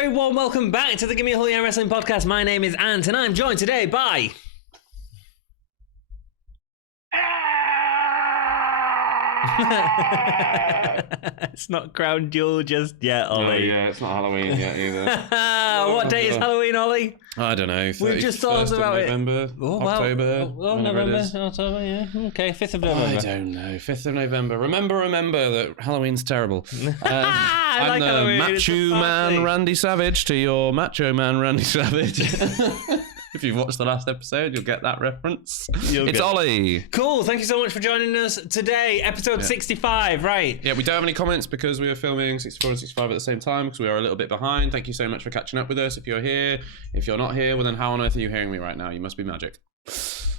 very warm welcome back to the Gimme Holy Wrestling Podcast. My name is Ant, and I'm joined today by... It's not Crown Jewel just yet, Ollie. No, yeah, it's not Halloween yet either. What day is Halloween, Ollie? I don't know. We've just talked about November, it. Oh, October. November, October, yeah. Okay, 5th of November. I don't know. 5th of November. Remember that Halloween's terrible. I like Halloween. Macho Man Randy Savage to your Macho Man Randy Savage. If you've watched the last episode, you'll get that reference. It's Ollie. Cool. Thank you so much for joining us today. Episode 65, right? Yeah, we don't have any comments because we were filming 64 and 65 at the same time because we are a little bit behind. Thank you so much for catching up with us. If you're here, if you're not here, well then how on earth are you hearing me right now? You must be magic.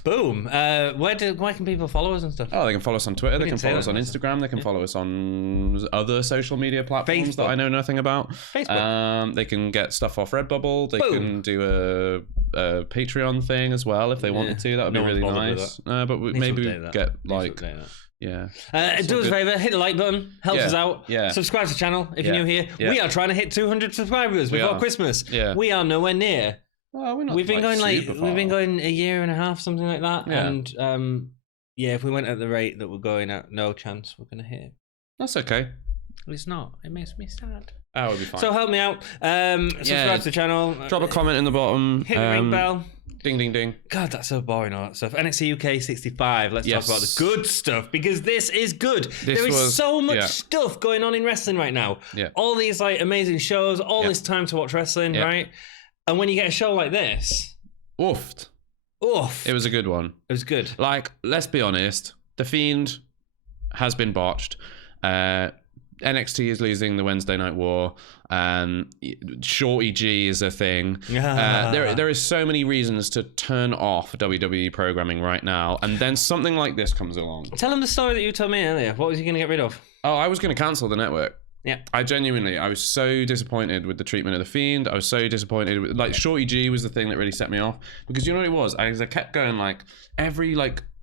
Boom. Where can people follow us and stuff? Oh, they can follow us on Twitter. They can follow us on Instagram. They can follow us on other social media platforms that I know nothing about. Facebook. They can get stuff off Redbubble. They can do a Patreon thing as well if they wanted to. That would be really nice. But maybe get like... Yeah. Do us a favour, hit the like button, helps us out. Yeah. Subscribe to the channel if you're new here. Yeah. We are trying to hit 200 subscribers before Christmas. Yeah. We are nowhere near. Well, we're not we've been going a year and a half, something like that. Yeah. And if we went at the rate that we're going at, no chance we're gonna hit. That's okay. It's not. It makes me sad. Oh, it'll be fine. So help me out. Subscribe to the channel. Drop a comment in the bottom. Hit the ring bell. Ding, ding, ding. God, that's so boring, all that stuff. NXT UK 65. Let's talk about the good stuff, because this is good. There is so much stuff going on in wrestling right now. Yeah. All these like amazing shows, all this time to watch wrestling, right? And when you get a show like this... Oofed. Oof. It was a good one. It was good. Like, let's be honest. The Fiend has been botched. NXT is losing the Wednesday Night War. Shorty G is a thing. There is so many reasons to turn off WWE programming right now, and then something like this comes along. Tell them the story that you told me earlier. What was he going to get rid of? Oh, I was going to cancel the network. Yeah. I was so disappointed with the treatment of the Fiend. I was so disappointed with, like, Shorty G was the thing that really set me off, because you know what it was? I kept going, like, every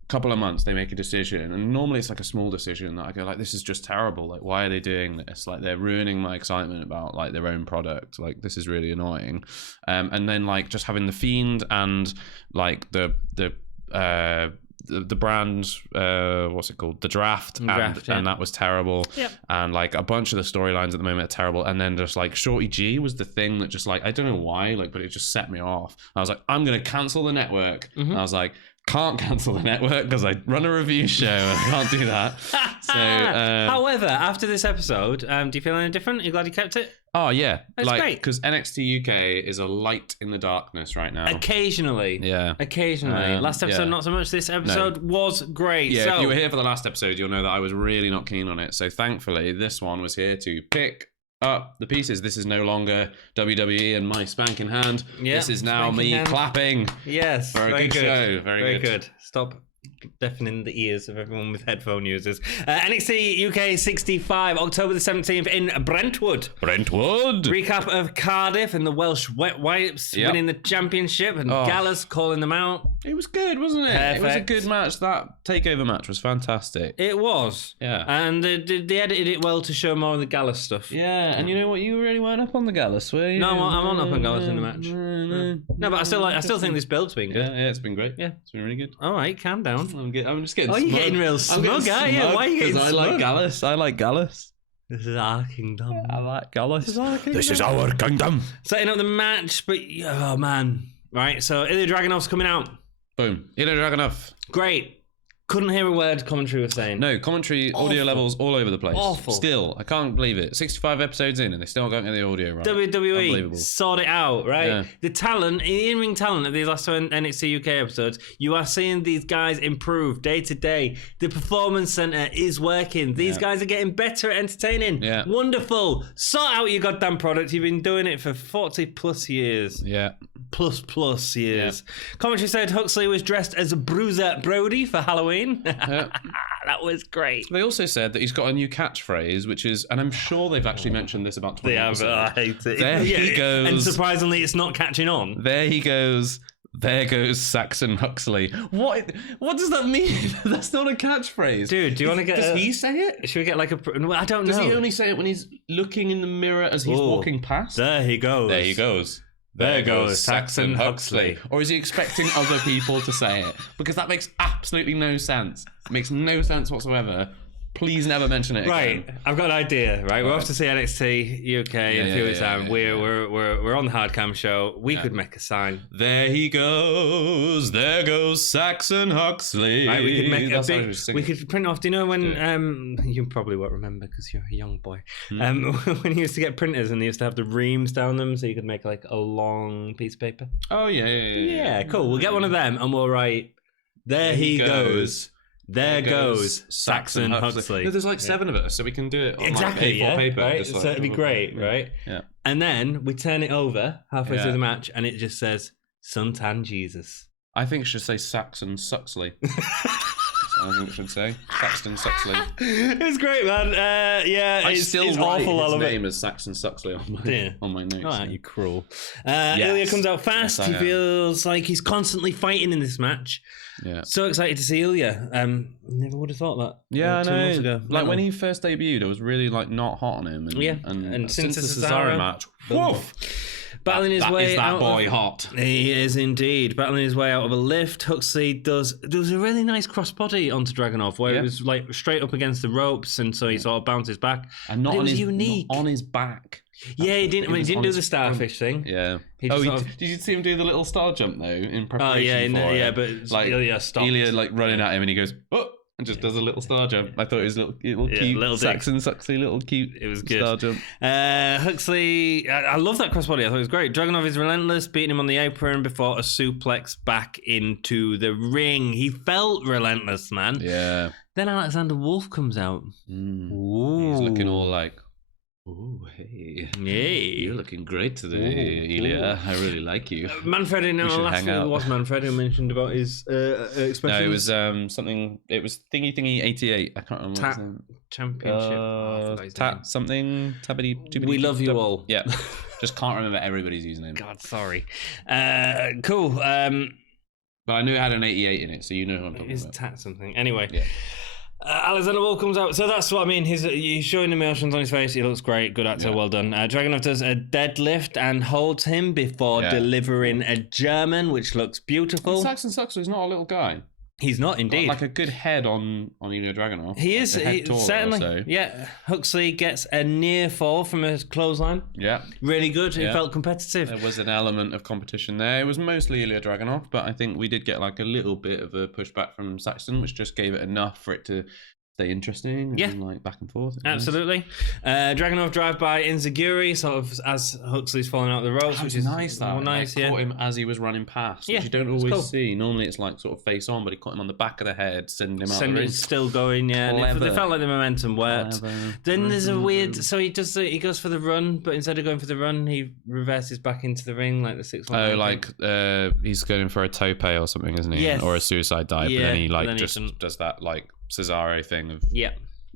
couple of months they make a decision, and normally it's like a small decision that I go like, this is just terrible. Like, why are they doing this? Like, they're ruining my excitement about like their own product. Like, this is really annoying. And then like just having the Fiend and like the brand, what's it called? The Draft, and that was terrible. Yep. And like a bunch of the storylines at the moment are terrible. And then just like Shorty G was the thing that just like, I don't know why, like, but it just set me off. I was like, I'm gonna cancel the network. And I was like, can't cancel the network because I run a review show and I can't do that. So, however, after this episode, do you feel any different? Are you glad you kept it? Oh yeah, that's great. Because NXT UK is a light in the darkness right now. Occasionally, occasionally. Last episode, not so much. This episode was great. Yeah, if you were here for the last episode, you'll know that I was really not keen on it. So thankfully, this one was here to pick up the pieces. This is no longer WWE and my spanking hand. This is now me clapping. Yes, for a good show. Very good. Stop deafening the ears of everyone with headphone users. NXT UK 65, October the 17th in Brentwood. Recap of Cardiff and the Welsh Wet Wipes winning the championship, and Gallus calling them out. It was good, wasn't it? Perfect. It was a good match. That takeover match was fantastic. It was. Yeah. And they edited it well to show more of the Gallus stuff. Yeah, and you know what? You really weren't up on the Gallus, were you? No, I'm on up on Gallus in the match. No, but I still think this build's been good. Yeah, it's been great. Yeah. It's been really good. All right, calm down. I'm just getting smug. You're getting real smug, aren't you? Why are you getting smug? I like Gallus. This is our kingdom. I like Gallus. This is our kingdom. Setting up the match, but oh man. Right, so Ilja Dragunov's coming out. Boom. Ilja Dragunov. Great. Couldn't hear a word commentary was saying. No, commentary, audio levels all over the place. Awful. Still, I can't believe it. 65 episodes in and they still don't get the audio right. WWE, sort it out, right? Yeah. The talent, the in-ring talent of these last two NXT UK episodes, you are seeing these guys improve day to day. The performance center is working. These guys are getting better at entertaining. Yeah. Wonderful. Sort out your goddamn product. You've been doing it for 40 plus years. Yeah. Plus years. Yeah. Commentary said Huxley was dressed as Bruiser Brody for Halloween. That was great. They also said that he's got a new catchphrase, which is, and I'm sure they've actually mentioned this about 20 episodes. I hate it. There he goes. And surprisingly, it's not catching on. There he goes. There goes Saxon Huxley. What does that mean? That's not a catchphrase. Dude, do you want to get... Does he say it? Should we get like a... I don't know. Does he only say it when he's looking in the mirror as he's walking past? There he goes. There he goes. There goes Saxon Huxley. Or is he expecting other people to say it? Because that makes absolutely no sense. It makes no sense whatsoever. Please never mention it again. Right, I've got an idea. Right, we're off to see NXT UK in a few weeks' time. We're on the Hard Cam show. We could make a sign. There he goes. There goes Saxon Huxley. Right, we could make a big. We could print off. Do you know when? You probably won't remember because you're a young boy. When you used to get printers and they used to have the reams down them, so you could make like a long piece of paper. Oh yeah. Yeah, cool. We'll get one of them and we'll write. There he goes. There goes Saxon Huxley. No, there's like 7 of us, so we can do it on exactly, like A4 paper. Right? Just So like, it'd be great, right? Yeah. And then we turn it over halfway through the match, and it just says Suntan Jesus. I think it should say Saxon Suxley. That's what I think it should say. Saxon Suxley. It's great, man. It's write awful. his name as Saxon Suxley on my notes. Oh, you cruel. Ilja comes out fast. He feels like he's constantly fighting in this match. Yeah. So excited to see Ilja. Never would have thought that. Yeah, 2 months ago. Like when he first debuted, I was really like not hot on him. And since the Cesaro match, woof. Battling his way is that out boy hot? He is indeed battling his way out of a lift. Huxley does a really nice crossbody onto Dragunov, where it was like straight up against the ropes, and so he sort of bounces back. And not it on was his unique. Not on his back. Yeah, he didn't. He didn't do the starfish thing. Yeah. Did you see him do the little star jump though in preparation? But like Ilja stopped. Ilja like running at him, and he goes, "Oh!" and just does a little star jump. I thought it was a little cute little Saxon Suxley, little cute. It was good. Star jump. Huxley, I love that crossbody. I thought it was great. Dragunov is relentless, beating him on the apron before a suplex back into the ring. He felt relentless, man. Yeah. Then Alexander Wolf comes out. Ooh. He's looking all like, "Oh, hey. You're looking great today, Ilja. I really like you." Manfred, last week it was Manfred who mentioned about his expressions. No, it was something. It was thingy 88. I can't remember. Tap Championship. Tap something. Tabbity. We love you all. Yeah, just can't remember everybody's username. God, sorry. Cool. But I knew it had an 88 in it, so you know who I'm talking about. Tap something. Anyway. Yeah. Alexander Wolf comes out, so that's what I mean. He's showing emotions on his face. He looks great, good actor, well done. Dragunov does a deadlift and holds him before delivering a German, which looks beautiful. Saxon Suxley's not a little guy. He's not, indeed. Like a good head on Ilja Dragunov. He is, certainly. So. Yeah, Huxley gets a near fall from a clothesline. Yeah. Really good. It felt competitive. There was an element of competition there. It was mostly Ilja Dragunov, but I think we did get like a little bit of a pushback from Saxon, which just gave it enough for it to stay interesting and like back and forth. Absolutely. Dragunov drive by Inzaguri sort of as Huxley's falling out the ropes, which is nice. Nice, caught him as he was running past, which you don't always see. Normally it's like sort of face on, but he caught him on the back of the head, sending him out the ring. Still going, and it felt like the momentum worked. Then there's a weird, so he goes for the run, but instead of going for the run, he reverses back into the ring like the 6-1. Oh, like he's going for a tope or something, isn't he? Yes. Or a suicide dive, but then he just does that like Cesaro thing of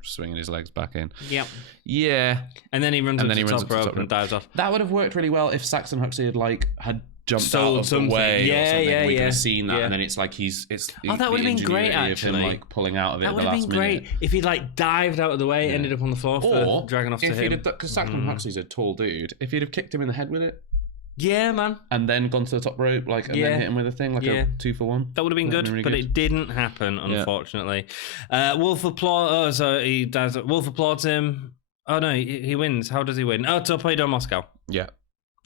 swinging his legs back in. Yeah. And then he runs up to the top rope and dives off. That would have worked really well if Saxon Huxley had jumped out of the way or something. We could have seen that, and then it's like that would have been great, actually. Him, like pulling out of it. That would have been great if he'd like dived out of the way, ended up on the floor for Dragunov to hit him. Because Saxon Huxley's a tall dude. If he'd have kicked him in the head with it. Yeah, man. And then gone to the top rope, and then hit him with a thing, like a 2-for-1. That would have been good, really but it didn't happen, unfortunately. Wolf applauds. He does. Wolf applauds him. Oh no, he wins. How does he win? Oh, Torpedo Moscow. Yeah.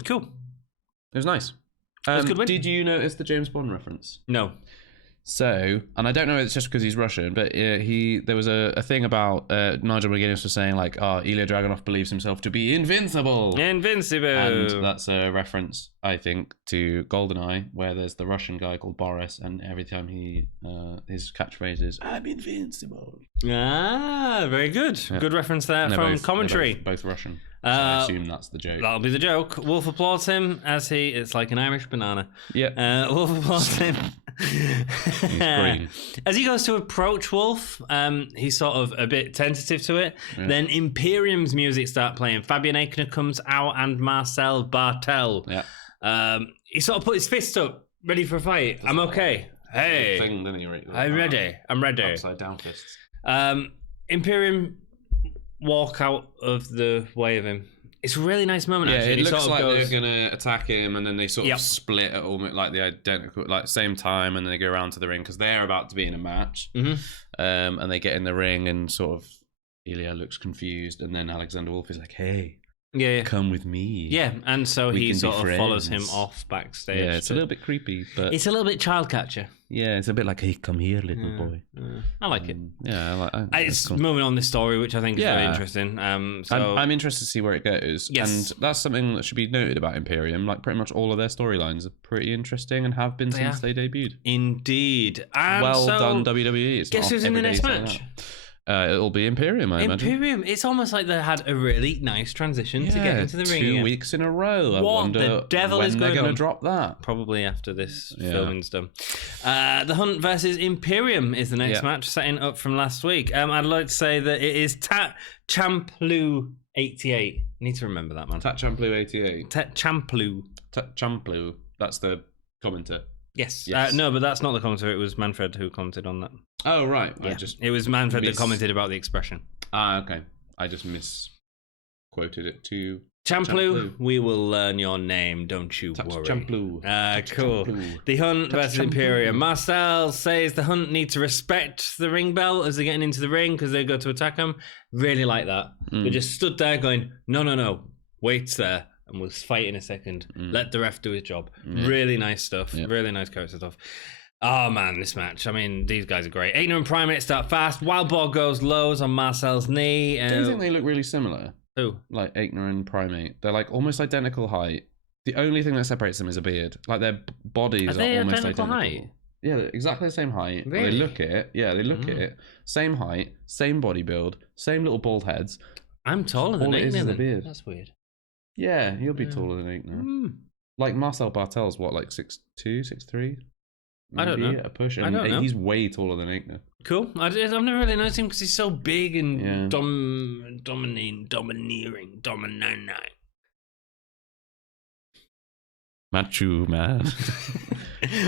Cool. It was nice. It was a good win. Did you notice the James Bond reference? No. So, and I don't know if it's just because he's Russian, but there was a thing about Nigel McGuinness was saying like, Ilja Dragunov believes himself to be invincible. Invincible. And that's a reference, I think, to GoldenEye, where there's the Russian guy called Boris, and every time his catchphrase is, "I'm invincible." Ah, very good. Yeah. Good reference there from commentary. Both Russian. So I assume that's the joke. That'll be the joke. Wolf applauds him as it's like an Irish banana. Yeah. Wolf applauds him. He's green. As he goes to approach Wolf, he's sort of a bit tentative to it. Yeah. Then Imperium's music start playing. Fabian Aichner comes out and Marcel Bartel. Yeah. He sort of put his fist up ready for a fight. I'm okay. Hey, thing, didn't he? I'm ready. I'm ready. Upside down fists. Imperium walk out of the way of him. It's a really nice moment. Yeah, actually. it looks like they're gonna attack him, and then they sort of split at almost like the identical, like same time, and then they go around to the ring because they're about to be in a match. And they get in the ring, and sort of Ilja looks confused, and then Alexander Wolf is like, "Hey, come with me." Yeah, and so he sort of follows him off backstage. Yeah, it's a little bit creepy, but it's a little bit child catcher. Yeah, it's a bit like, "Hey, come here, little boy." I like it. Yeah, I like. It's cool. Moving on this story, which I think is very interesting. So I'm interested to see where it goes. Yes. And that's something that should be noted about Imperium. Like, pretty much all of their storylines are pretty interesting and have been since they debuted. Indeed. And well done, WWE. It's guess who's in the next match? It'll be Imperium, I imagine. Imperium. It's almost like they had a really nice transition to get into the ring. 2 weeks in a row. I wonder the devil when is they're going to on? drop that. Probably after this filming's done. The Hunt versus Imperium is the next match, setting up from last week. I'd like to say that it is Champlu 88. I need to remember that, man. Champlu 88. Champlu. Champlu. That's the commenter. Yes. No, but that's not the commenter. It was Manfred who commented on that. Oh, right. Yeah. It was Manfred that commented about the expression. Ah, okay. I just misquoted it to... Champlu, we will learn your name, don't you worry. Champlu. Cool. Champlu. The Hunt versus Imperium. Marcel says the Hunt need to respect the ring bell as they're getting into the ring because they go to attack him. Really like that. They just stood there going, no, wait there. And we'll fight in a second. Let the ref do his job. Really nice stuff. Really nice character stuff. Oh man, this match. I mean, these guys are great. Aetna and Primate start fast. Wild Boar goes lows on Marcel's knee. Do you think they look really similar? Who? Like Aetna and Primate. They're like almost identical height. The only thing that separates them is a beard. Like their bodies are almost identical. Height? Yeah, they're exactly the same height. Really? They look it. Yeah, they look it. Same height, same body build, same little bald heads. I'm taller than Aetna. The beard. That's weird. Yeah, he'll be taller than Aetna. Like Marcel Bartel's what, like 6'2", 6'3"? I don't know. A push. And I don't know. He's way taller than Aetna. Cool. I've never really noticed him because he's so big and domineering. Macho man.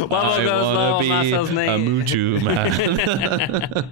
Well, goes low, Marcel's knee. A Muchu man.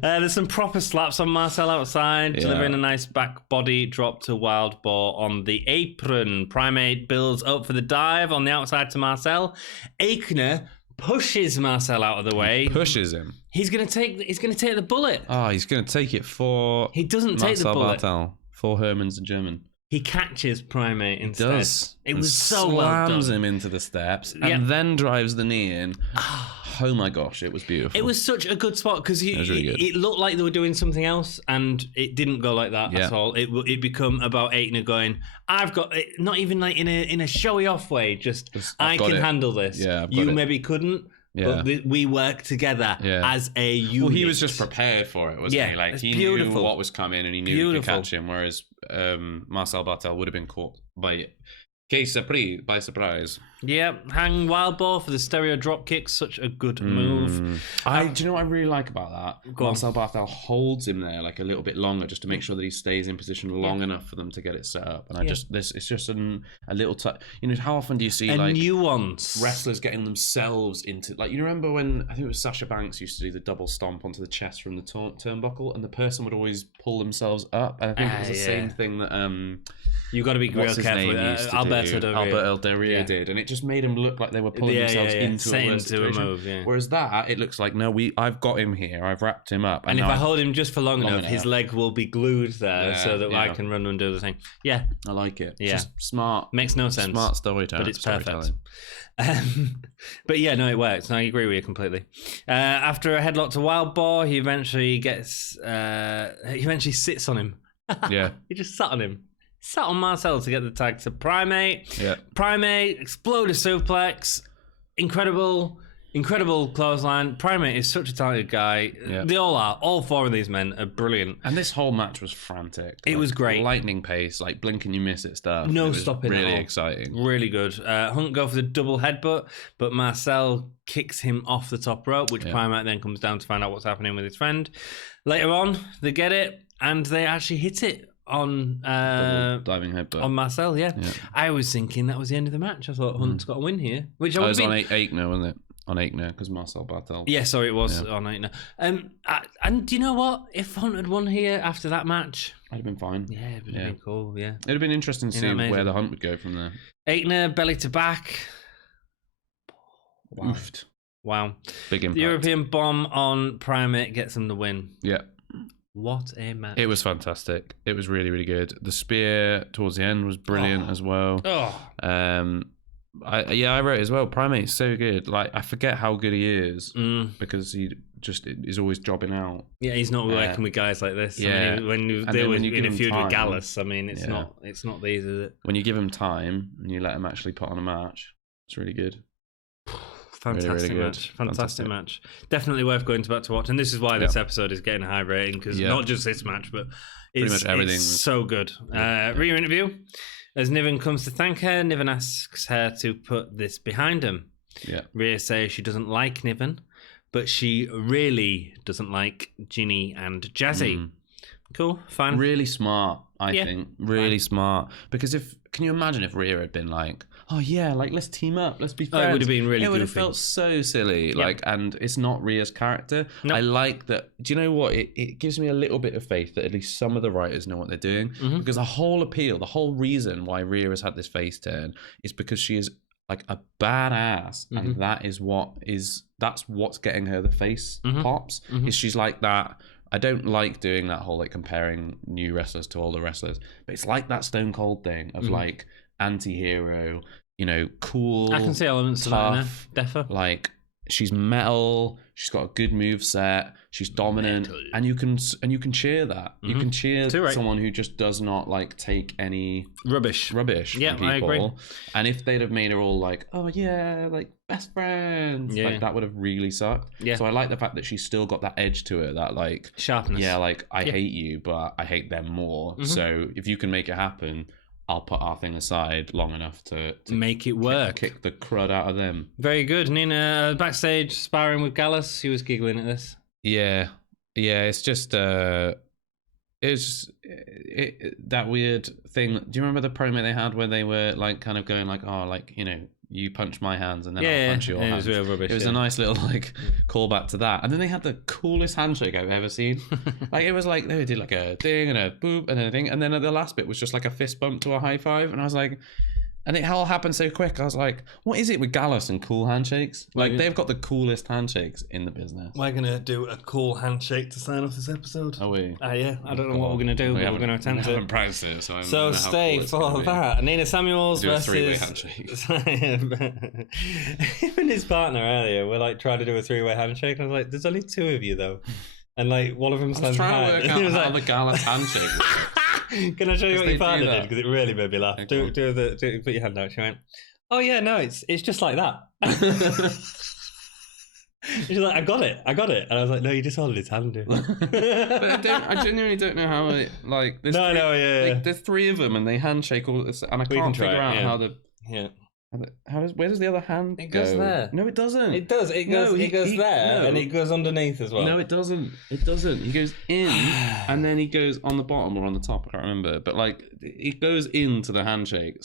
There's some proper slaps on Marcel outside, delivering a nice back body drop to Wild Boar on the apron. Primate builds up for the dive on the outside to Marcel. Aetna pushes Marcel out of the way. Pushes him. He's gonna take the bullet. Oh, he's gonna take it for. He doesn't take the bullet. Bartel, for Herman's German. He catches Primate instead. He does. It was so well done. Slams him into the steps and then drives the knee in. Oh my gosh, it was beautiful. It was such a good spot because it looked like they were doing something else and it didn't go like that at all. It become about Aetna going, I've got it, not even like in a showy off way, just I can handle this. Yeah, you maybe couldn't. Yeah. But we work together as a unit. Well, he was just prepared for it, wasn't he? Like he knew what was coming and he knew he could catch him. Whereas Marcel Bartel would have been caught by surprise. Yep, hang Wild Boar for the stereo drop kick. Such a good move. Do you know what I really like about that? Marcel Bartel holds him there like a little bit longer just to make sure that he stays in position long enough for them to get it set up. And it's just a little touch. You know, how often do you see a nuance wrestlers getting themselves into, like, you remember when I think it was Sasha Banks used to do the double stomp onto the chest from the turnbuckle, and the person would always pull themselves up. And I think it was the same thing that you got to be real careful. Alberto Del Rio did, and it just made them look like they were pulling themselves into a move. Whereas that, it looks like, no, I've got him here, I've wrapped him up, and if I hold him just for long enough, his leg will be glued there, so that I can run and do the thing. Yeah, I like it. Yeah, just smart. Makes no sense. Smart storytelling, but it's perfect. But yeah, no, it works. No, I agree with you completely. After a headlock to Wild Boar, he eventually sits on him. Yeah, he just sat on him. Sat on Marcel to get the tag to Primate. Yeah. Primate, explode a suplex. Incredible clothesline. Primate is such a talented guy. Yeah. They all are. All four of these men are brilliant. And this whole match was frantic. It was great. Lightning pace, like blink and you miss it stuff. No stopping at all. Really exciting. Really good. Hunt go for the double headbutt, but Marcel kicks him off the top rope, which Primate then comes down to find out what's happening with his friend. Later on, they get it, and they actually hit it on diving headbutt on Marcel. Yeah. I was thinking that was the end of the match. I thought Hunt's got a win here, which I was on Aikner, wasn't it? On Aikner, because Marcel Bartel. Yeah, sorry, it was on Aikner. And do you know what? If Hunt had won here after that match, I'd have been fine. Yeah, it would have been cool. Yeah, it'd have been interesting to see where the Hunt would go from there. Aikner belly to back. Wow. Oofed. Wow. Big impact. The European bomb on Primate gets them the win. Yeah. What a match. It was fantastic. It was really, really good. The spear towards the end was brilliant as well. I wrote as well. Primate's so good. Like, I forget how good he is because he just is always jobbing out. Yeah, he's not working with guys like this. Yeah, I mean, when they were in a feud with Gallus, I mean, it's not these, is it? When you give him time and you let him actually put on a match, it's really good. Fantastic really match. Fantastic match. Definitely worth going back to watch. And this is why this episode is getting a high rating, because not just this match, but pretty much everything. It's so good. Rhea interview. As Niven comes to thank her, Niven asks her to put this behind him. Yeah. Rhea says she doesn't like Niven, but she really doesn't like Ginny and Jazzy. Cool, fine. Really smart, I think. Really smart. Because can you imagine if Rhea had been like, oh yeah, like let's team up, let's be friends. It would have been really It would have goofy. felt so silly. Like, and it's not Rhea's character. I like that. Do you know what? It gives me a little bit of faith that at least some of the writers know what they're doing. Because the whole appeal, the whole reason why Rhea has had this face turn is because she is like a badass, and that's what's getting her the face pops. Is she's like that. I don't like doing that whole like comparing new wrestlers to older wrestlers, but it's like that Stone Cold thing of like anti-hero, you know, cool. I can see elements tough, of that in her. Like, she's metal, she's got a good move set, she's dominant, and you can cheer that. You can cheer someone who just does not like take any rubbish from people. I agree. And if they'd have made her all like, oh yeah, like best friends, like that would have really sucked. So I like the fact that she's still got that edge to her, that like sharpness. Yeah, like I hate you, but I hate them more. So if you can make it happen, I'll put our thing aside long enough to make it work. Kick the crud out of them. Very good. Nina backstage sparring with Gallus. She was giggling at this. Yeah. It's just that weird thing. Do you remember the promo they had where they were like kind of going like, oh, like, you know, you punch my hands and then I'll punch your hands. It was real rubbish. It was a nice little like callback to that. And then they had the coolest handshake I've ever seen. Like, it was like they did like a ding and a boop and everything, and then the last bit was just like a fist bump to a high five, and I was like, and it all happened so quick. I was like, what is it with Gallus and cool handshakes? Like, they've got the coolest handshakes in the business. We're gonna do a cool handshake to sign off this episode. Are we? Yeah. I don't know what we're gonna do, but we're gonna attempt it. We haven't practiced it, so stay for that. Nina Samuels versus a three-way handshake. Him and his partner earlier were like trying to do a three-way handshake, and I was like, "There's only two of you though," and like one of them stands behind. I was trying to work out how the Gallus handshake was. Can I show you what your partner did? Because it really made me laugh. Okay. Put your hand out. She went, oh yeah, no, it's just like that. She's like, I got it. And I was like, no, you just holding his hand, dude. But I genuinely don't know how it, like, there's three of them and they handshake all this, and I can't figure out how the... Yeah. Where does the other hand go? It goes there. No, it doesn't. It does. It goes there, and it goes underneath as well. No, it doesn't. It doesn't. He goes in, and then he goes on the bottom or on the top. I can't remember. But like, it goes into the handshake.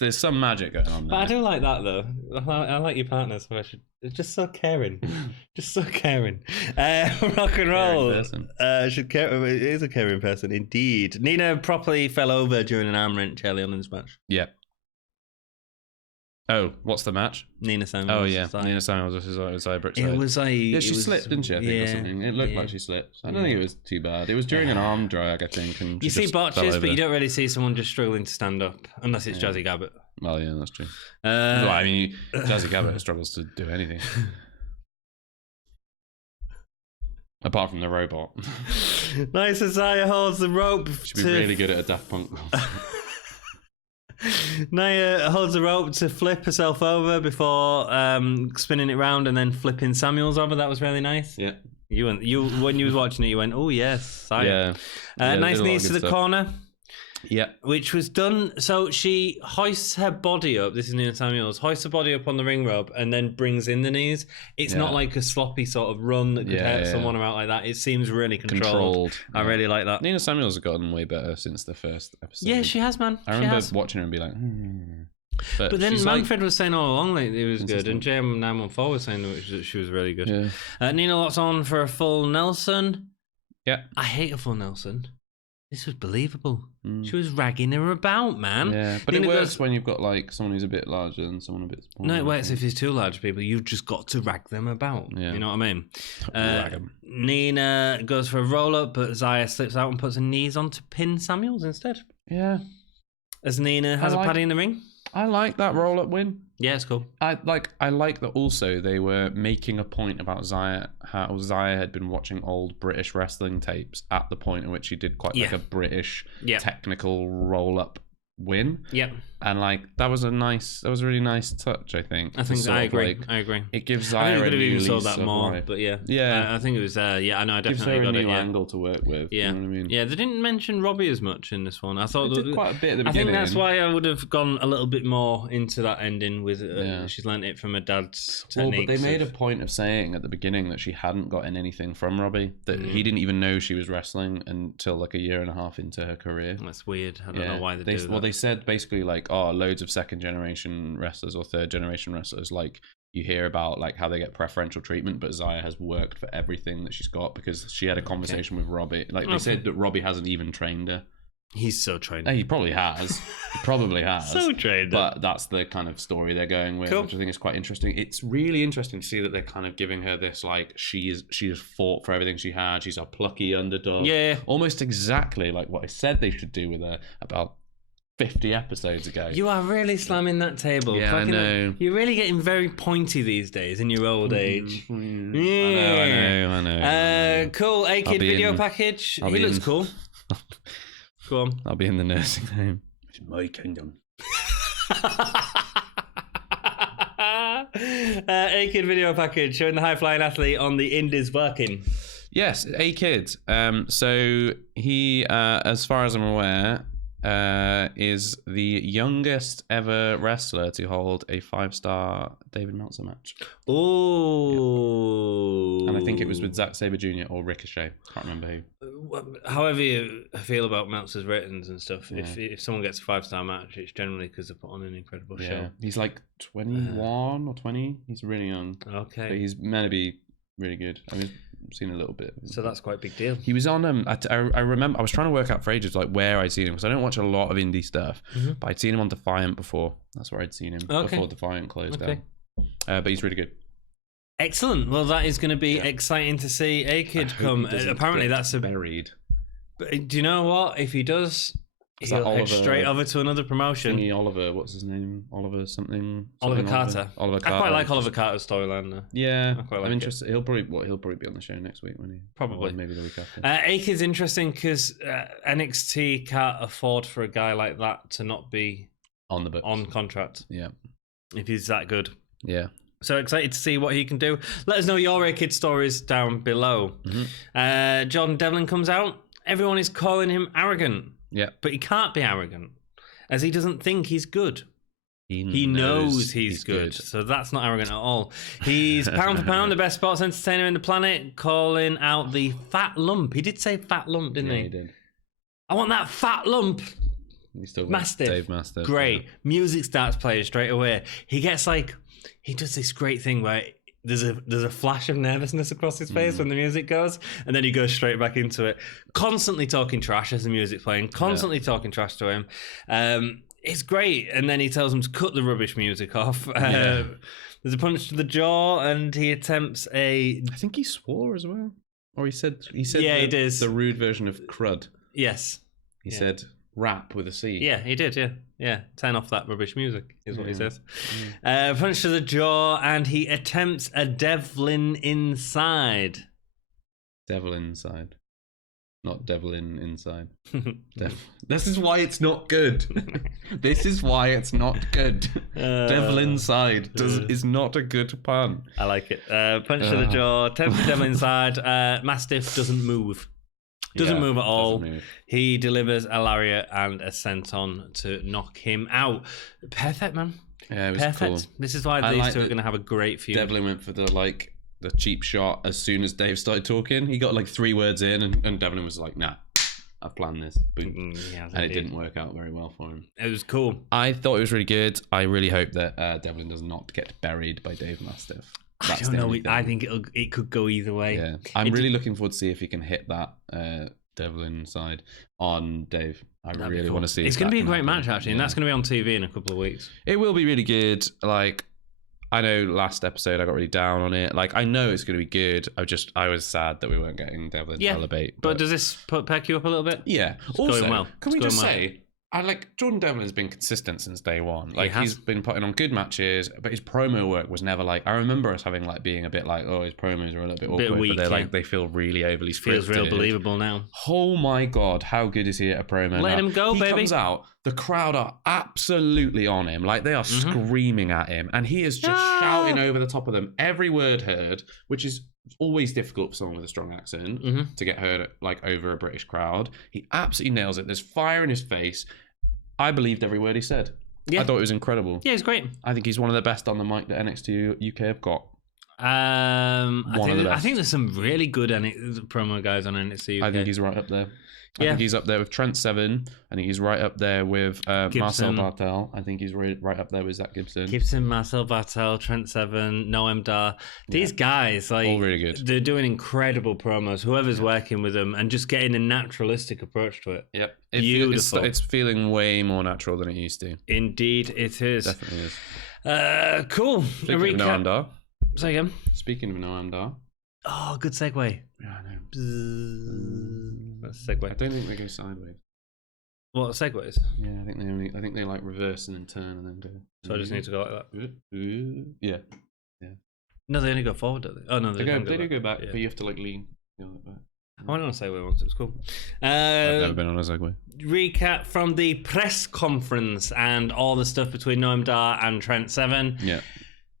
There's some magic going on there. But I do like that though. I like your partner, so it's just so caring. Just so caring. Rock and roll. Should care. It is a caring person indeed. Nina properly fell over during an arm wrench early on in this match. Yeah. Oh, what's the match? Nina Samuels. Oh yeah, Nina Samuels versus Isaiah Brookside. It was like... Yeah, she slipped, didn't she? I think, or something. It looked like she slipped. I don't think it was too bad. It was during an arm drag, I think. And you see botches, but you don't really see someone just struggling to stand up, unless it's Jazzy Gabbett. Well, yeah, that's true. Well, I mean, Jazzy Gabbett struggles to do anything. Apart from the robot. Nice Isaiah holds the rope. Should be really good at a Daft Punk. Nia holds the rope to flip herself over before spinning it round and then flipping Samuels over. That was really nice. Yeah. You when you was watching it, you went, "Oh yes, Saya." Yeah. Nice knees to the corner. Yeah. Which was done, so she hoists her body up, this is Nina Samuels, hoists her body up on the ring rope and then brings in the knees. It's not like a sloppy sort of run that could hurt someone or out like that. It seems really controlled. I really like that. Nina Samuels has gotten way better since the first episode. Yeah, she has, man. I remember watching her and be like, But then Manfred was saying all along that it was good, and JM914 was saying that she was really good. Yeah. Nina locks on for a full Nelson. Yeah. I hate a full Nelson. This was believable. She was ragging her about, man. Yeah, but Nina it works when you've got like someone who's a bit larger and someone a bit smaller. No, it works if there's two large people. You've just got to rag them about. Yeah. You know what I mean? Rag them. Nina goes for a roll-up, but Zaya slips out and puts her knees on to pin Samuels instead. Yeah. As Nina has a paddy in the ring. I like that roll-up win. Yeah, it's cool. I like that also they were making a point about Zaya, how Zaya had been watching old British wrestling tapes at the point in which she did quite like a British technical roll-up win. Yeah. And like that was a really nice touch, I think. I think I agree. Like, I agree. It gives Zaya I think we could have even sold lease that more, life. but yeah. I think it was I know I definitely gives her got a it. new angle to work with. Yeah. You know what I mean? Yeah, they didn't mention Robbie as much in this one. I thought they did quite a bit at the beginning. I think that's why I would have gone a little bit more into that ending with she's learnt it from her dad's techniques. Well, but they made a point of saying at the beginning that she hadn't gotten anything from Robbie, that he didn't even know she was wrestling until like a year and a half into her career. That's weird. I don't know why they do that. Well, they said basically like, loads of second generation wrestlers or third generation wrestlers, like you hear about like how they get preferential treatment, but Zaya has worked for everything that she's got because she had a conversation with Robbie. Like they said that Robbie hasn't even trained her. He's so trained. He probably has. He probably has. So trained. But that's the kind of story they're going with, which I think is quite interesting. It's really interesting to see that they're kind of giving her this like she has fought for everything she had. She's a plucky underdog. Yeah. Almost exactly like what I said they should do with her about 50 episodes ago. You are really slamming that table. Yeah, I know. You're really getting very pointy these days in your old age. Yeah. I know. Cool. A-Kid video package. He looks cool. Go on. I'll be in the nursing home. It's my kingdom. A-Kid video package showing the high-flying athlete on the Indies working. Yes, A-Kid. So he, as far as I'm aware, is the youngest ever wrestler to hold a 5-star David Meltzer match. Oh, and I think it was with Zack Sabre Jr. or Ricochet. Can't remember who. However you feel about Meltzer's ratings and stuff, if someone gets a 5-star match, it's generally because they put on an incredible show. He's like 21 or 20. He's really young. Okay, but he's meant to be really good. I mean, I've seen a little bit. So that's quite a big deal. He was on I remember I was trying to work out for ages like where I'd seen him because I don't watch a lot of indie stuff, but I'd seen him on Defiant before. That's where I'd seen him before Defiant closed down. But he's really good. Excellent. Well, that is going to be exciting to see A-Kid come. Apparently, that's buried. But do you know what? If he does, he'll head straight over to another promotion. Oliver, what's his name? Oliver something. Oliver Carter. Oliver Carter. I quite like Oliver Carter's storyline though. Yeah, I'm interested. He'll probably be on the show next week, won't he? Probably. Or maybe the week after. A-Kid's interesting because NXT can't afford for a guy like that to not be on the books, on contract. Yeah, if he's that good. Yeah. So excited to see what he can do. Let us know your A-Kid stories down below. Jordan Devlin comes out. Everyone is calling him arrogant. Yeah. But he can't be arrogant, as he doesn't think he's good. He knows he's good. So that's not arrogant at all. He's pound for pound the best sports entertainer in the planet, calling out the fat lump. He did say fat lump, didn't he? He did. I want that fat lump. He's still Mastiff. Dave Mastiff. Great. Yeah. Music starts playing straight away. He does this great thing where there's a flash of nervousness across his face when the music goes, and then he goes straight back into it, constantly talking trash as the music's playing, constantly talking trash to him. It's great, and then he tells him to cut the rubbish music off. There's a punch to the jaw, and he attempts I think he swore as well, or he said yeah, it is the rude version of crud. Yes, he said rap with a C. Yeah, he did. Yeah. Turn off that rubbish music is what he says. Punch to the jaw, and he attempts a Devlin inside. Devil inside. Not Devlin inside. This is why it's not good. This is why it's not good. Devil inside is not a good pun. I like it. Punch to the jaw, attempts Devil inside. Mastiff doesn't move. Doesn't move at all. Move. He delivers a lariat and a senton to knock him out. Perfect, man. Yeah, it was Perfect. cool. This is why these two are going to have a great feud. Devlin went for the cheap shot as soon as Dave started talking. He got like 3 words in, and Devlin was like, "Nah, I've planned this." Boom. Yeah, and it didn't work out very well for him. It was cool. I thought it was really good. I really hope that Devlin does not get buried by Dave Mastiff. I don't know. I think it could go either way. Yeah, I'm really looking forward to see if he can hit that Devlin side on Dave. That'd really want to see. It's going to be a great match, actually, and that's going to be on TV in a couple of weeks. It will be really good. Like, I know last episode I got really down on it. Like, I know it's going to be good. I was sad that we weren't getting Devlin to elevate. But does this perk you up a little bit? Yeah. It's also, going well. Can we just say, Jordan Devlin's been consistent since day one. Like, he's been putting on good matches, but his promo work was never like. I remember us having being a bit like, oh, his promos are a little bit awkward, weak, but they feel really overly scripted. Feels real believable now. Oh my god, how good is he at a promo? Let him go, baby. He comes out, the crowd are absolutely on him, like they are screaming at him, and he is just shouting over the top of them, every word heard, which is always difficult for someone with a strong accent to get heard like over a British crowd. He absolutely nails it. There's fire in his face. I believed every word he said. Yeah. I thought it was incredible. Yeah, it's great. I think he's one of the best on the mic that NXT UK have got. I think there's some really good promo guys on NXT UK. I think he's right up there. I think he's up there with Trent Seven. I think he's right up there with Marcel Bartel. I think he's right up there with Zach Gibson. Marcel Bartel, Trent Seven, Noam Dar. These guys, like, all really good. They're doing incredible promos. Whoever's working with them and just getting a naturalistic approach to it. Yep, Beautiful. It's feeling way more natural than it used to. Indeed, it is. Definitely is. Cool. Speaking of Noam Dar. Say again. Speaking of Noam Dar. Oh, good segue. Yeah, I know. That's a segue. I don't think they go sideways. What, segues? Yeah, I think they like reverse and then turn and then go. So I just need to go like that. Yeah. No, they only go forward, don't they? Oh no, they do go back, but you have to like lean. Go like that. I went on a segue once. It was cool. I've never been on a segue. Recap from the press conference and all the stuff between Noam Dar and Trent Seven. Yeah.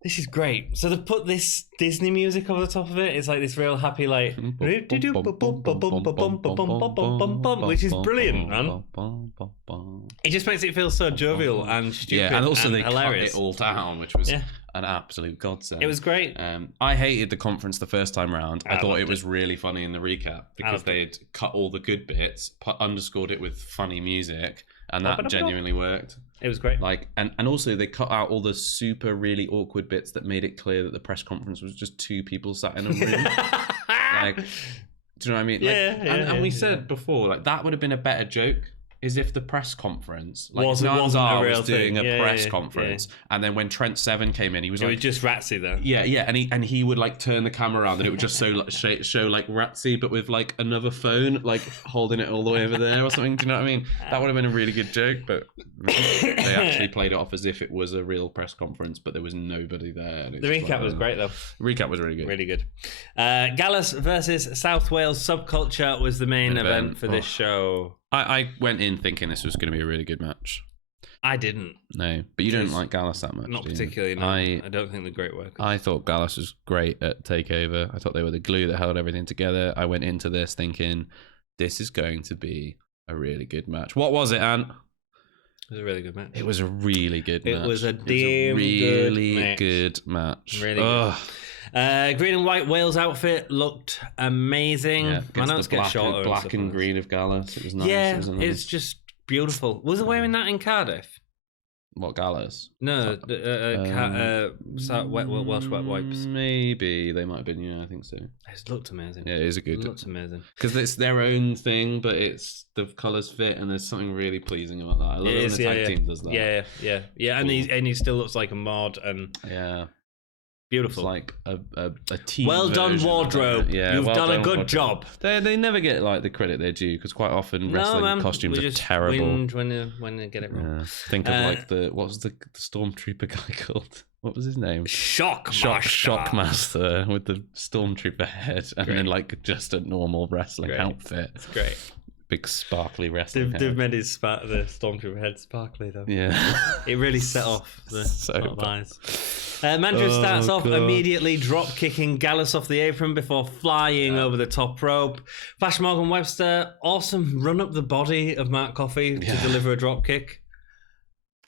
This is great. So they've put this Disney music over the top of it. It's like this real happy, like, which is brilliant, man. It just makes it feel so jovial and stupid. And also they hilarious. cut it all down, which was an absolute godsend. It was great. I hated the conference the first time round. I thought it was really funny in the recap because they had cut all the good bits, underscored it with funny music, and that genuinely worked. It was great. Like, and also they cut out all the super really awkward bits that made it clear that the press conference was just 2 people sat in a room. Like, do you know what I mean? Like, and we said before, like, that would have been a better joke. Is if the press conference, like, wasn't a real doing thing. A press conference, and then when Trent Seven came in, he was just Ratsy there. Yeah, and he would like turn the camera around, and it would just show like Ratsy, but with like another phone, like holding it all the way over there or something. Do you know what I mean? That would have been a really good joke, but they actually played it off as if it was a real press conference, but there was nobody there. The recap was great though. The recap was really good. Really good. Gallus versus South Wales Subculture was the main event for this show. I went in thinking this was going to be a really good match. I didn't. No, but you don't like Gallus that much. Not particularly. No. I don't think they're great workers. I thought Gallus was great at Takeover. I thought they were the glue that held everything together. I went into this thinking this is going to be a really good match. What was it, Ant? It was a really good match. It was a really good match. It was a really good match. Really good. Green and white Wales outfit looked amazing. Yeah, my notes get shorter. Black and green of Gallus. It was nice. Yeah, it's just beautiful. Was it wearing that in Cardiff? What, Gallus? No, Welsh wet wipes. Maybe they might have been. Yeah, I think so. It looked amazing. Yeah, it is a good. It looked amazing because it's their own thing, but it's the colours fit, and there's something really pleasing about that. I love it when the tag team does that. Yeah. Cool. And he still looks like a mod, and beautiful. It's like a team. Well done, wardrobe. You've done a good job. They never get like the credit they're due because quite often wrestling costumes are terrible. When they get it wrong. Think of like what was the stormtrooper guy called? What was his name? Shockmaster with the stormtrooper head and then like just a normal wrestling outfit. It's great. big sparkly wrestling They've made the Stormtrooper head sparkly though. Yeah. It really set off the eyes. Mandrews starts off God. immediately drop kicking Gallus off the apron before flying over the top rope. Flash Morgan Webster, awesome run up the body of Mark Coffey to deliver a drop kick.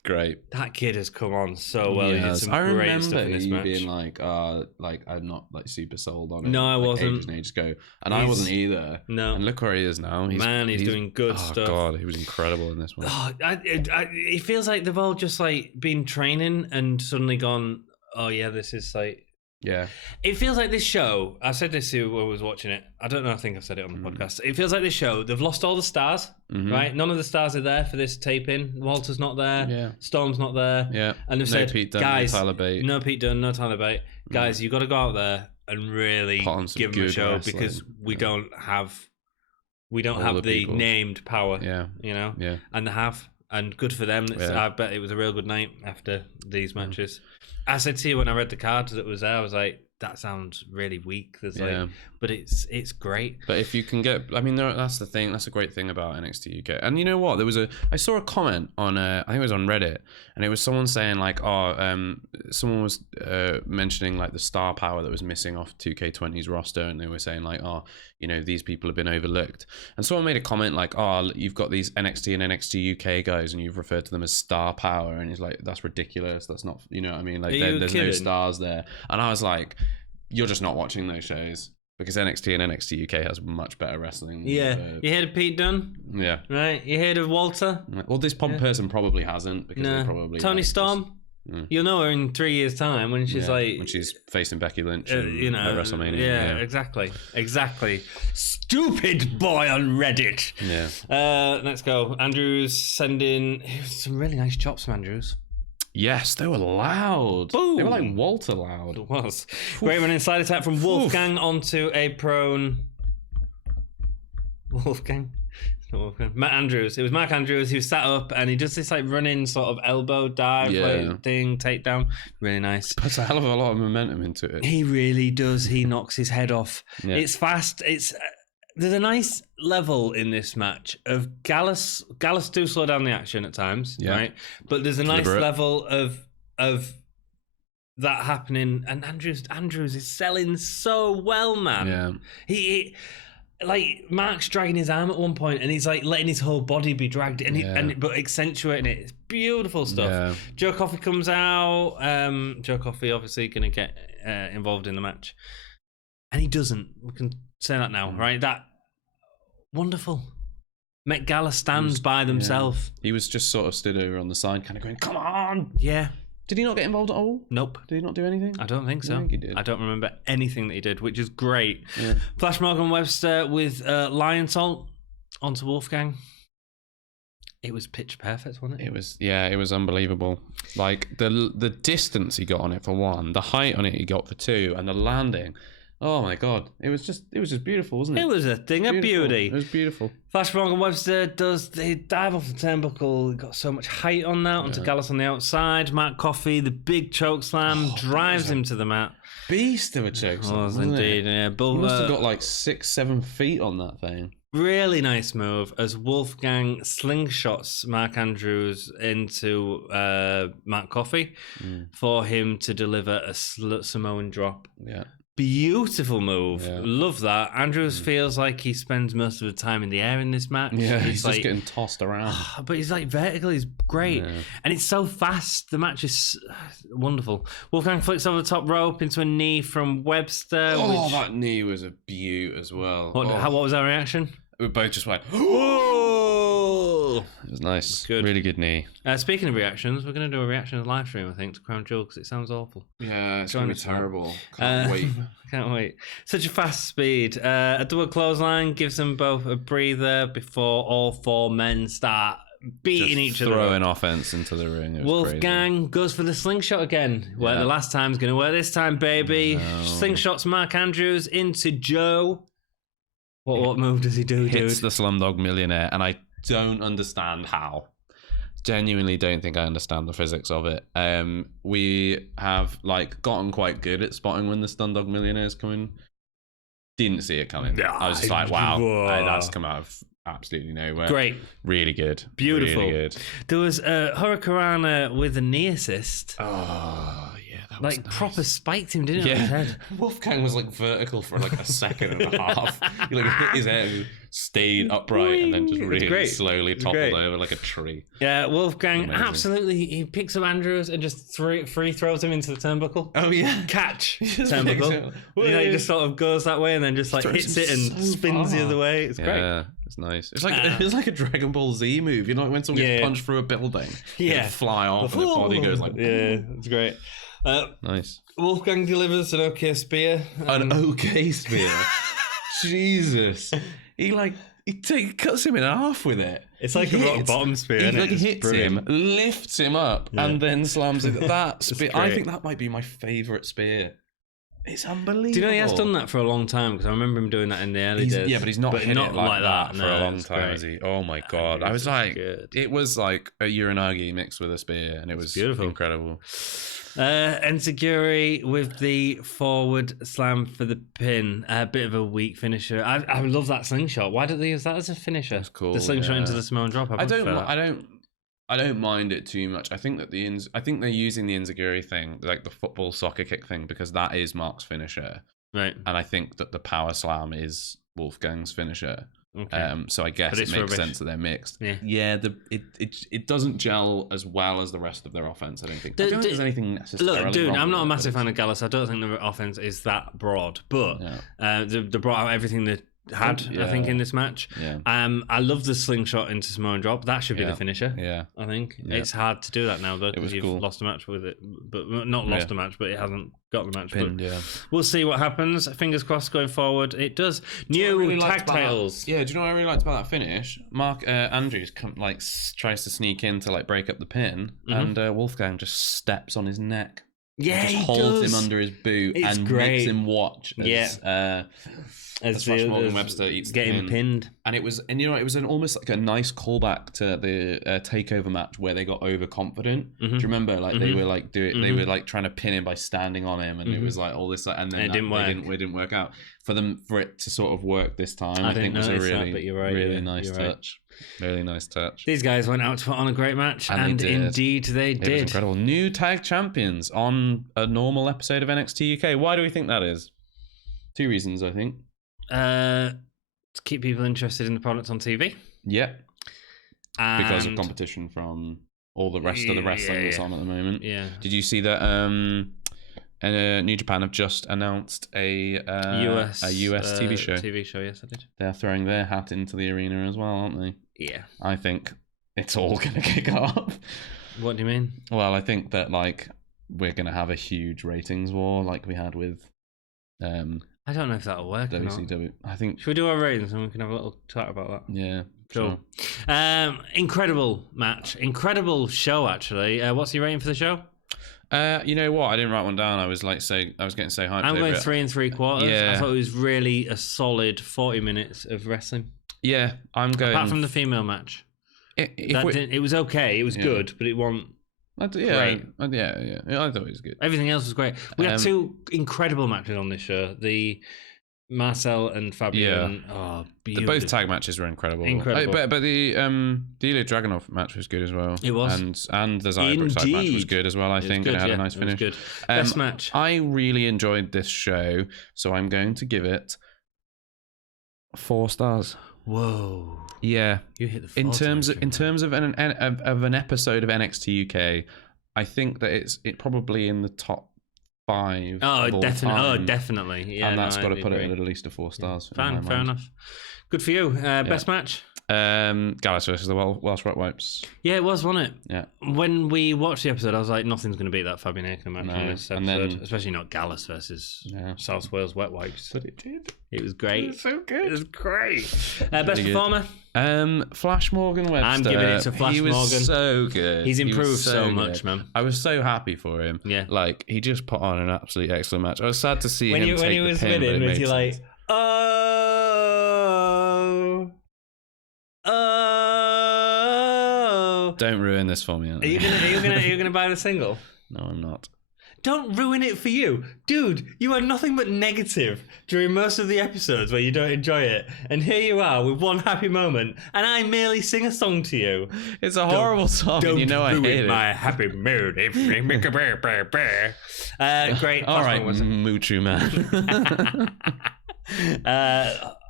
Great. That kid has come on so well. He did some great stuff in this match. Being like I'm not like super sold on it. No, I wasn't. Ages and ages ago, and I wasn't either. No, and look where he is now. He's doing good stuff. Oh God, he was incredible in this one. Oh, it feels like they've all just like been training and suddenly gone. Oh yeah, this is like. Yeah. It feels like this show, I said this to when I was watching it. I don't know, I think I've said it on the podcast. It feels like this show, they've lost all the stars, right? None of the stars are there for this taping. Walter's not there. Yeah. Storm's not there. Yeah. And they've said, Pete Dunne, guys, no Tyler Bate. No Pete Dunne, no Tyler Bate. Guys, you've got to go out there and really give them a show because we don't have the named power, you know? Yeah. And they have. And good for them. I bet it was a real good night after these matches. I said to you when I read the card that was there, I was like, that sounds really weak. But it's great. But if you can get, I mean, that's the thing. That's a great thing about NXT UK. And you know what? I saw a comment on, I think it was on Reddit, and it was someone saying like, someone was mentioning like the star power that was missing off 2K20's roster, and they were saying like, these people have been overlooked. And someone made a comment like, you've got these NXT and NXT UK guys, and you've referred to them as star power, and he's like, that's ridiculous. That's not, you know what I mean? Like, there's no stars there. And I was like, you're just not watching those shows because NXT and NXT UK has much better wrestling. Yeah. You heard of Pete Dunne? Yeah. Right. You heard of Walter? Well, this person probably hasn't because they probably Tony Storm. You'll know her in 3 years' time when she's when she's facing Becky Lynch at WrestleMania. Yeah, exactly. Stupid boy on Reddit. Yeah. Let's go. Andrews sending some really nice chops from Andrews. Yes, they were loud. Boom. They were like Walter loud. It was. Great running side attack from Wolfgang onto a prone. Wolfgang? It's not Wolfgang. Matt Andrews. It was Mark Andrews. He was sat up and he does this like running sort of elbow dive thing, takedown. Really nice. Puts a hell of a lot of momentum into it. He really does. He knocks his head off. Yeah. It's fast. There's a nice level in this match of Gallus. Gallus do slow down the action at times, right? But there's a nice level of that happening, and Andrews is selling so well, man. Yeah. He like Mark's dragging his arm at one point, and he's like letting his whole body be dragged, but accentuating it. It's beautiful stuff. Yeah. Joe Coffey comes out. Joe Coffey obviously going to get involved in the match, and he doesn't. We can say that now, right? That wonderful. Met Gallus stands by themselves. Yeah. He was just sort of stood over on the side, kind of going, "Come on!" Yeah. Did he not get involved at all? Nope. Did he not do anything? I don't think so. I think he did. I don't remember anything that he did, which is great. Yeah. Flash Morgan Webster with Lion Salt onto Wolfgang. It was pitch perfect, wasn't it? It was unbelievable. Like the distance he got on it for one, the height on it he got for two, and the landing. Oh my God. It was just beautiful, wasn't it? It was a thing of beauty. It was beautiful. Flash Morgan Webster does the dive off the turnbuckle. Got so much height on that. Onto Gallus on the outside. Mark Coffey, the big choke slam, drives him to the mat. Beast of a choke slam. Was indeed, yeah. But, he must have got like 6-7 feet on that thing. Really nice move as Wolfgang slingshots Mark Andrews into Mark Coffey for him to deliver a Samoan drop. Yeah. Beautiful move. Yeah. Love that. Andrews feels like he spends most of the time in the air in this match. Yeah, he's like, just getting tossed around. But he's like vertical. He's great. Yeah. And it's so fast. The match is wonderful. Wolfgang flicks over the top rope into a knee from Webster. That knee was a beaut as well. What was our reaction? We both just went, whoa! It was nice. It was good. Really good knee. Speaking of reactions, we're going to do a reaction live stream, I think, to Crown Jewel because it sounds awful. Yeah, it's going to be terrible. Can't wait. Can't wait. Such a fast speed. A double clothesline gives them both a breather before all four men start beating each other. Throwing offense into the ring. Wolfgang goes for the slingshot again. Worked the last time, is going to work this time, baby. No. Slingshots Mark Andrews into Joe. What move does he do, dude? Hits the Slumdog Millionaire, and I don't understand how. Genuinely don't think I understand the physics of it. We have gotten quite good at spotting when the Slumdog Millionaire is coming. Didn't see it coming. I was just like, wow, that's come out of absolutely nowhere. Great. Really good. Beautiful. Really good. There was Hurricanrana with a knee assist. Oh, yeah, that was Like, nice. proper spiked him, didn't it? On his head. Wolfgang was like vertical for like a second and a half. He like hit his head, stayed upright, and then just really slowly toppled over like a tree. Yeah, Wolfgang, Amazing. absolutely. He picks up Andrews and just free throws him into the turnbuckle. Oh, yeah. Catch just turnbuckle. He just sort of goes that way and then just like hits it and so spins the far. other way. It's great. Yeah, it's nice. It's like a Dragon Ball Z move. You know, when someone gets punched through a building, yeah, fly off, and the body goes like. Yeah, it's great. Nice. Wolfgang delivers an okay spear. An okay spear. Jesus. He cuts him in half with it. It's like a rock bottom spear. He like hits him, lifts him up, and then slams it. That spear. I think that might be my favourite spear. It's unbelievable. Do you know he has done that for a long time? Because I remember him doing that in the early days. Yeah, but he's not hit it like that for a long time, has he? Oh my god! I was like, it was like a uranagi mixed with a spear, and it was beautiful, incredible. Enziguri with the forward slam for the pin. A bit of a weak finisher. I love that slingshot. Why don't they use that as a finisher? That's cool. The slingshot into the Samoan drop. I don't mind it too much. I think that they're using the Enziguri thing, like the football soccer kick thing, because that is Mark's finisher, right? And I think that the power slam is Wolfgang's finisher. Okay. So I guess it makes sense that they're mixed. Yeah. It doesn't gel as well as the rest of their offense. I don't think. I don't think there's anything necessarily. Look, dude, wrong I'm not a with massive fan of Gallus. I don't think the offense is that broad, but they brought out everything they had, I think, in this match. Yeah. I love the slingshot into Samoan drop. That should be the finisher. Yeah. I think it's hard to do that now, though, because you've lost a match with it, but not lost a match, but it hasn't got the match. Pinned, we'll see what happens. Fingers crossed going forward. It does. New tag titles. Yeah. Do you know what I really liked about that finish? Mark Andrews tries to sneak in to like break up the pin, and Wolfgang just steps on his neck. Yeah, just holds him under his boot and makes him watch. As Flash Morgan Webster eats getting pinned. And it was almost like a nice callback to the takeover match where they got overconfident. Do you remember? Like they were like they were like trying to pin him by standing on him, and it was like all this, and then it didn't work out. For it to sort of work this time, I think was a really nice touch. Really nice touch. These guys went out to put on a great match, and indeed they did. It was incredible. New tag champions on a normal episode of NXT UK. Why do we think that is? 2 reasons, I think. To keep people interested in the product on TV. Yeah. Because of competition from all the rest of the wrestling that's on at the moment. Yeah. Did you see that New Japan have just announced a US TV show? TV show, yes, I did. They're throwing their hat into the arena as well, aren't they? Yeah. I think it's all going to kick off. What do you mean? Well, I think that like we're going to have a huge ratings war like we had with I don't know if that'll work. WCW. I think. Should we do our ratings and we can have a little chat about that? Yeah. Cool. Sure. Incredible match. Incredible show, actually. What's your rating for the show? You know what? I didn't write one down. I was getting so hyped. I'm going 3 3/4. Yeah. I thought it was really a solid 40 minutes of wrestling. Yeah, I'm going. Apart from the female match. It was okay. It was good, but it wasn't. Great. I thought it was good. Everything else was great. We had 2 incredible matches on this show. The Marcel and Fabian. Yeah. Oh, beautiful. Both tag matches were incredible. But the Ilja Dragunov match was good as well. It was. And the Zyberg tag match was good as well, I think. Good, and it had a nice finish. It was good. Best match. I really enjoyed this show, so I'm going to give it 4 stars. Whoa. Yeah. You hit the 4 in terms of an episode of NXT UK, I think that it's probably in the top 5. Definitely. Yeah, and that's got to put it at least a 4 stars. Fair enough. Good for you. Best match? Gallus versus the Welsh Wet Wipes. Yeah, it was, wasn't it? Yeah. When we watched the episode, I was like, nothing's going to beat that Fabian Aiken match on this episode. And then, especially not Gallus versus South Wales Wet Wipes. But it did. It was great. It was so good. It was great. Best performer? Flash Morgan Webster. I'm giving it to Flash Morgan. He was so good. He's improved so much, man. I was so happy for him. Yeah. Like, he just put on an absolutely excellent match. I was sad to see him take the pin. When he was winning, was he like, oh... Don't ruin this for me. Are you gonna buy the single? No, I'm not. Don't ruin it for you. Dude, you are nothing but negative during most of the episodes where you don't enjoy it. And here you are with one happy moment, and I merely sing a song to you. It's a horrible song, and you know I hate it. My happy mood. Great. All right, Moochoo Man.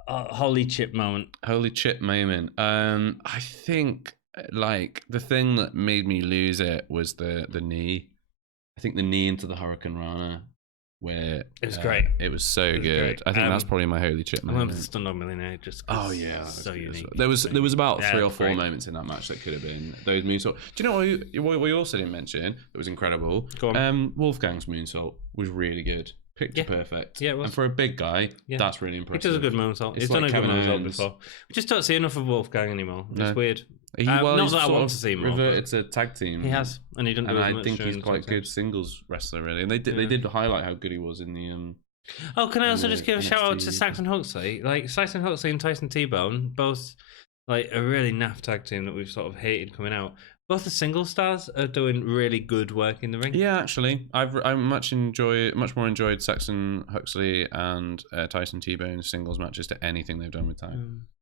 Holy chip moment. Holy chip moment. I think like the thing that made me lose it was the knee. I think the knee into the Hurricane Rana, where it was great. It was so good. Great. I think that's probably my holy chip moment. I remember the Stand-Up Millionaire. Just so unique. There was about 3 or 4 moments in that match that could have been those moonsault. Do you know what we also didn't mention that was incredible? Go on. Wolfgang's moonsault was really good. Picture perfect. Yeah, it was. And for a big guy, that's really impressive. He does a good moonsault. He's done a good moonsault before. We just don't see enough of Wolfgang anymore. It's weird. Not that I want to see more. Reverted to tag team. He has, and he didn't. And I think he's quite good singles wrestler, really. And they did highlight how good he was in the. Oh, can I also just give a shout out to Saxon Huxley? Like Saxon Huxley and Tyson T-Bone, both like a really naff tag team that we've sort of hated coming out. Both the single stars are doing really good work in the ring. Yeah, actually, I much more enjoyed Saxon Huxley and Tyson T-Bone singles matches to anything they've done with tag.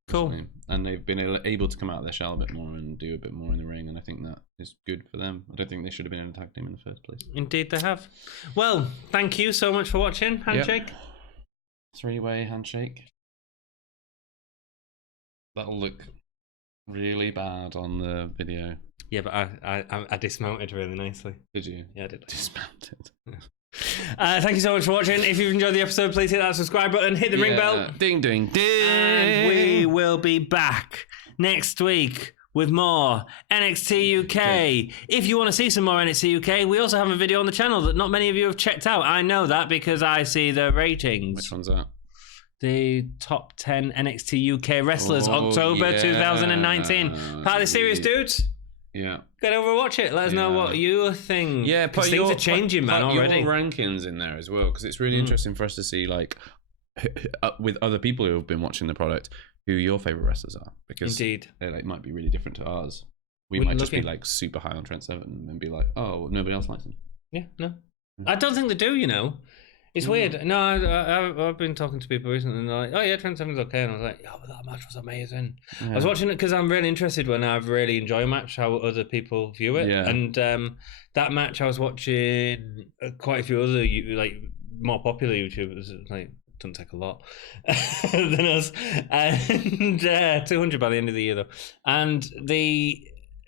Cool. And they've been able to come out of their shell a bit more and do a bit more in the ring, and I think that is good for them. I don't think they should have been in a tag team in the first place. Indeed, they have. Well, thank you so much for watching. Handshake. Yep. 3-way handshake. That'll look really bad on the video. Yeah, but I dismounted really nicely. Did you? Yeah, I did. Dismounted. Thank you so much for watching. If you've enjoyed the episode, please hit that subscribe button, hit the ring bell. Ding, ding, ding. And we will be back next week with more NXT UK. If you want to see some more NXT UK, we also have a video on the channel that not many of you have checked out. I know that because I see the ratings. Which one's that? The top 10 NXT UK wrestlers, October 2019. Part of the series, dudes. Yeah. Get over and watch it. Let us know what you think. Yeah, put things are changing, man, already. Your rankings in there as well, because it's really interesting for us to see, like, with other people who have been watching the product, who your favorite wrestlers are. Because they might be really different to ours. We might just be like super high on Trent Seven and be like, oh, nobody else likes him. Yeah, no. I don't think they do, you know. It's weird. No, I've been talking to people recently and they're like, oh yeah, Trent Seven's okay. And I was like, oh, but that match was amazing. Yeah. I was watching it because I'm really interested when I really enjoy a match, how other people view it. Yeah. And that match I was watching quite a few other like more popular YouTubers, like, doesn't take a lot than us. And 200 by the end of the year though. And they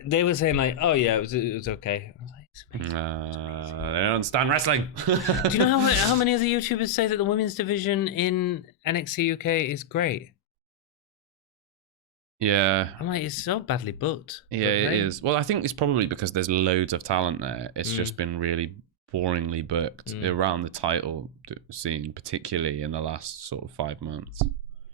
were saying like, oh yeah, it was okay. I was like, they don't understand wrestling. Do you know how many other YouTubers say that the women's division in NXT UK is great? Yeah. I'm like, it's so badly booked. Yeah, it is. Well, I think it's probably because there's loads of talent there. It's just been really boringly booked around the title scene, particularly in the last sort of 5 months.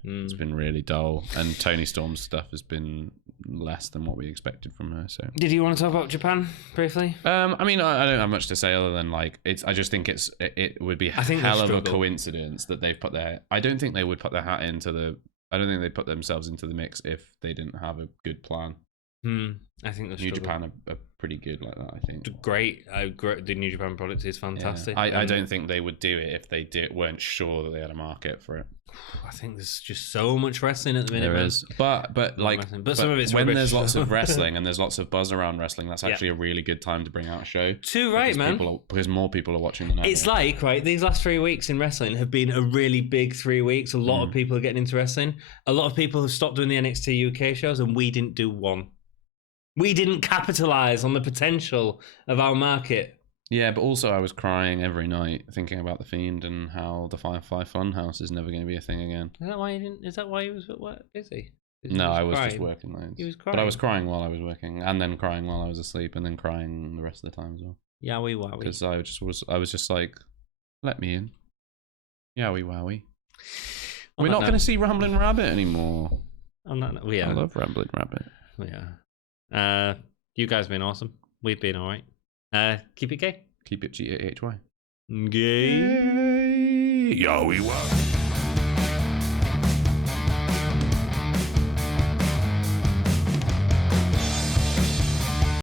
It's been really dull, and Toni Storm's stuff has been less than what we expected from her. So, did you want to talk about Japan briefly? I mean, I don't have much to say other than like I just think it would be a hell of a coincidence that they've put their. I don't think they would put their hat into the. I don't think they put themselves into the mix if they didn't have a good plan. I think New Japan are pretty good like that. I think great. The New Japan product is fantastic. Yeah. I don't think they would do it if they weren't sure that they had a market for it. I think there's just so much wrestling at the minute. There is, but some of it's when there's lots of wrestling and there's lots of buzz around wrestling, that's actually a really good time to bring out a show. Too right, man. Because more people are watching than ever. It's like these last 3 weeks in wrestling have been a really big 3 weeks. A lot of people are getting into wrestling. A lot of people have stopped doing the NXT UK shows, and we didn't do one. We didn't capitalize on the potential of our market. Yeah, but also I was crying every night thinking about The Fiend and how the Firefly Funhouse is never going to be a thing again. Is that why you didn't? Is that why you was busy? No, I was just working those. He was crying. But I was crying while I was working, and then crying while I was asleep, and then crying the rest of the time as well. Yowie wowie. Because I was just like, let me in. Yowie wowie. We're not going to see Ramblin' Rabbit anymore. I love Ramblin' Rabbit. Yeah. You guys have been awesome. We've been all right. Keep it gay. Keep it G-A-H-Y. Gay. Yowie wowie.